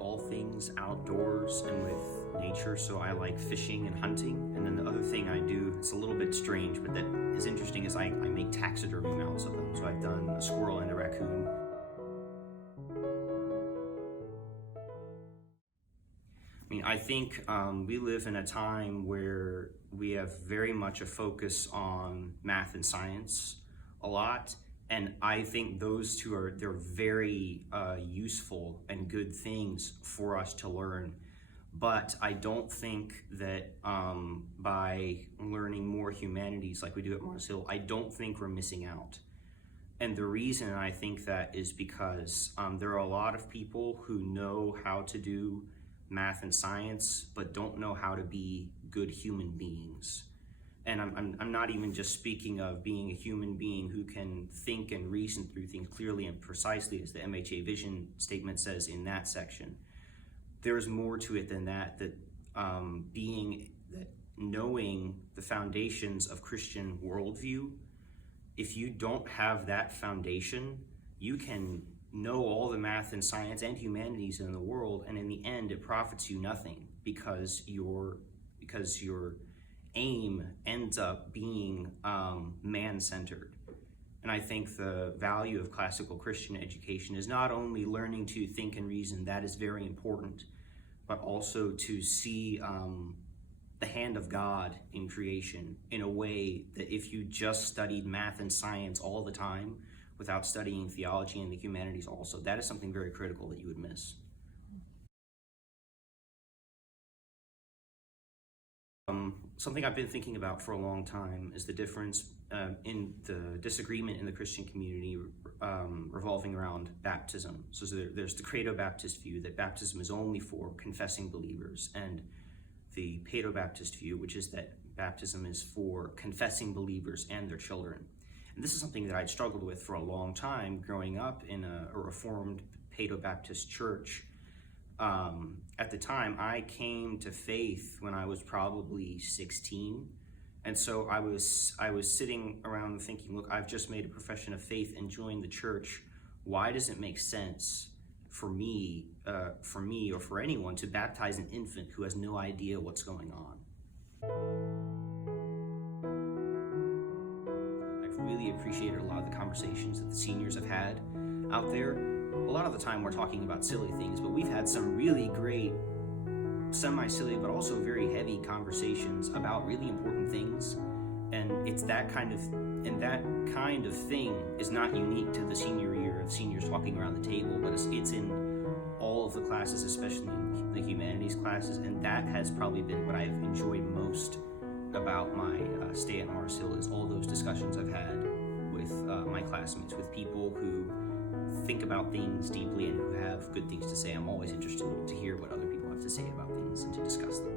all things outdoors and with nature, so I like fishing and hunting. And then the other thing I do, it's a little bit strange, but that is interesting, is I make taxidermy mounts of them. So I've done a squirrel and a raccoon. I think we live in a time where we have very much a focus on math and science a lot, and I think those two they're very useful and good things for us to learn. But I don't think that by learning more humanities like we do at Mars Hill, I don't think we're missing out. And the reason I think that is because there are a lot of people who know how to do math and science, but don't know how to be good human beings. And I'm not even just speaking of being a human being who can think and reason through things clearly and precisely, as the MHA vision statement says in that section. There's more to it than that, knowing the foundations of Christian worldview. If you don't have that foundation, you can know all the math and science and humanities in the world, and in the end it profits you nothing, because your aim ends up being man-centered. And I think the value of classical Christian education is not only learning to think and reason, that is very important, but also to see the hand of God in creation in a way that if you just studied math and science all the time without studying theology and the humanities also, that is something very critical that you would miss. Something I've been thinking about for a long time is the difference in the disagreement in the Christian community revolving around baptism. So there's the Paedobaptist view that baptism is only for confessing believers, and the Paedobaptist view, which is that baptism is for confessing believers and their children. And this is something that I'd struggled with for a long time growing up in a Reformed Paedobaptist church. At the time, I came to faith when I was probably 16. And so I was sitting around thinking, look, I've just made a profession of faith and joined the church. Why does it make sense for me or for anyone to baptize an infant who has no idea what's going on? I've really appreciated a lot of the conversations that the seniors have had out there. A lot of the time we're talking about silly things, but we've had some really great, semi-silly, but also very heavy conversations about really important things. And it's that kind of thing is not unique to the senior year of seniors talking around the table, but it's in all of the classes, especially in the humanities classes. And that has probably been what I've enjoyed most about my stay at Mars Hill, is all those discussions I've had with my classmates, with people who think about things deeply and who have good things to say. I'm always interested to hear what other people have to say about things and to discuss them.